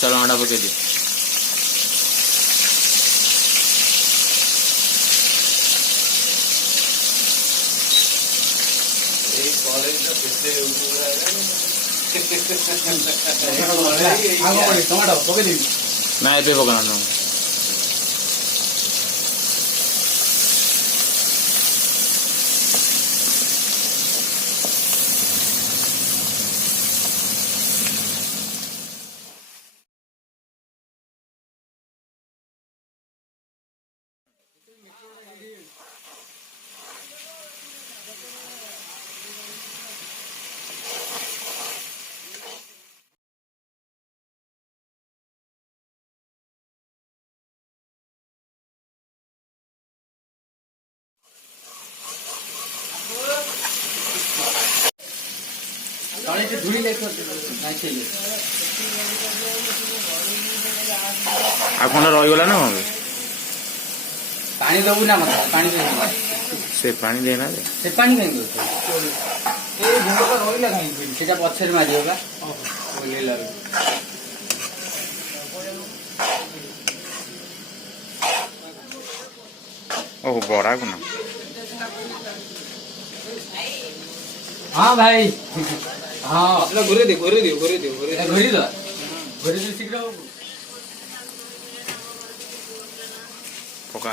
କଞ୍ଚା ଲଙ୍କା ପକେଇ ଦିଅ। ନା ଏବେ ପକାନା। ଆଉ ଖଣ୍ଡ ରହିଗଲା ନା କଣ? ପାଣି ଦବୁ ନା ମତେ ପାଣି ସେ ପାଣି ଦେଇନା ସେ ପାଣି କାହିଁକି ଏଇ ଗୁଣ୍ଡ ରହିଲା କାହିଁକି ସେଟା ପଛରେ ମାରିବ ବା ଓହ୍ଲେଇଲା ଓହୋ ବରାକୁ ନା। हाँ भाई हाँ घोरे दे शीघ्र पका